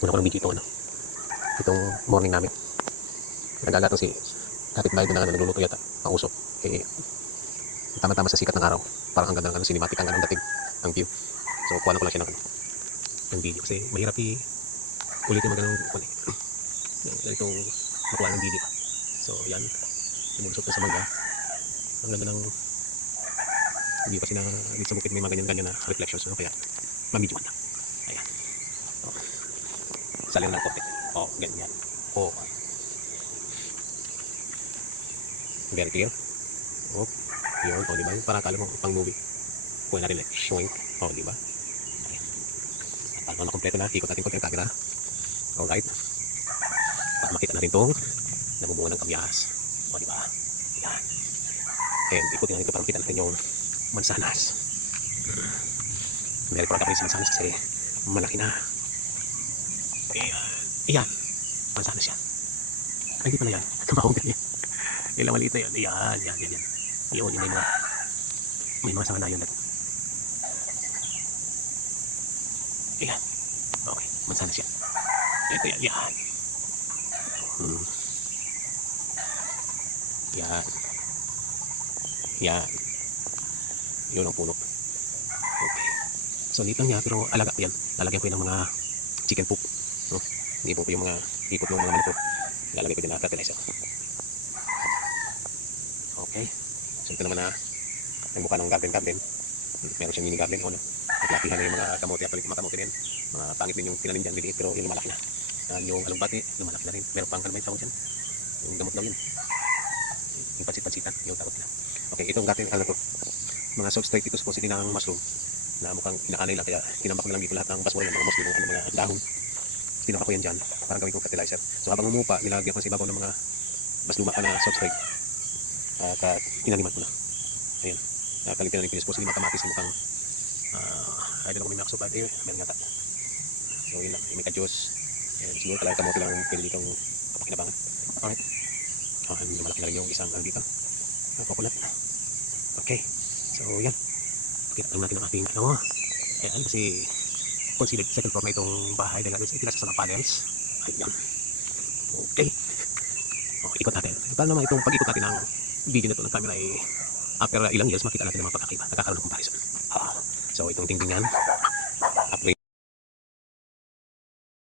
Una ko ng video itong ano. Itong morning namin. Nagagatong si kapitbahay doon na ano, nagluluto yata. Ang usok. Eh, tama-tama sa sikat ng araw. Parang ang ganda ng ano, cinematic ang ganong dating ang view. So, kuha ko lang siya ng, ano, ng video. Kasi mahirap i ulit yung magandang kuha eh. Ganitong makuha ng video. So, yan. Sumulusok ko sa mga. Ang ganda ng view kasi na dito sa bukid may mga ganyan-ganyan na reflections. No? Kaya, mamidyoan lang. Ayan. Oh. Salir ng kote. Oh, ganyan. Oh. Very clear. Oh. Yun, oh, di ba? Yung Parang akala mo pang movie. Kuha natin like, showing. Oh, di ba? Ayan. At paano na kompleto na, ikot natin konti ang camera. Alright. Para makita natin tong nabubuo ng kamyas. O, di ba? Yan. And ikutin natin ito para makita natin yung mansanas. Very proud ako sa mansanas kasi malaki na. Ayan. Ayan. Mansanas yan. Ay, hindi pala yan. Kabahong ganyan. Yan lang maliit na yan. Ayan, yan, yan, yan. Yun, yun may mga may mga sanga na yun. Ayan. Okay, mansanas yan. Ito yan, yan. Hmm. Yan. Yan. Yun ang puno. Okay. So, liit lang niya, pero alaga ko yan. Lalagyan ko yan ng mga chicken poop. No? Hindi po po yung mga ikot ng mga manok. Lalagay ko din na fertilizer. Okay. So, ito naman na ang mukha ng garden garden. Hmm, Meron siyang mini garden. Ano? At lakihan na yung mga kamote. Actually, mga kamote din. Mga pangit din yung tinanim dyan. Liliit, pero yung lumalaki na. Uh, yung alumbati, lumalaki na rin. Meron pang yung tawag dyan? Yung gamot daw yun. Yung pansit-pansitan. Yung tawag nila. Okay, itong garden, ano to? Mga substrate ito supposedly ng mushroom na mukhang inaanay lang kaya tinambak na lang dito lahat ng basura ng mga mushroom mga dahon. Tinambak ko yan dyan para gawin kong fertilizer. So habang umupa, nilagyan ko sa ibabaw ng mga basluma pa na substrate. At uh, tinaniman ko na. Ayan. Uh, kaligtan na rin pinis po. Sige matamatis yung mukhang uh, I don't know kung may makasupat. Eh, meron yata. So yun lang. May ka-juice. And siguro talaga kamote lang ang pwede ditong kapakinabangan. Alright. Uh, malaki na rin yung isang ano dito. Uh, coconut. Okay. So yan. Pakita lang natin ang ating ano. Ayan kasi considered second floor na itong bahay dahil sa itila sa mga panels. Ayan. Okay. Oh, ikot natin. Paano naman itong pag-ikot natin ng video na ito ng camera ay after ilang years makita natin ang mga pagkakaiba. Nagkakaroon ng comparison. Ah, so itong tingting yan. Upgrade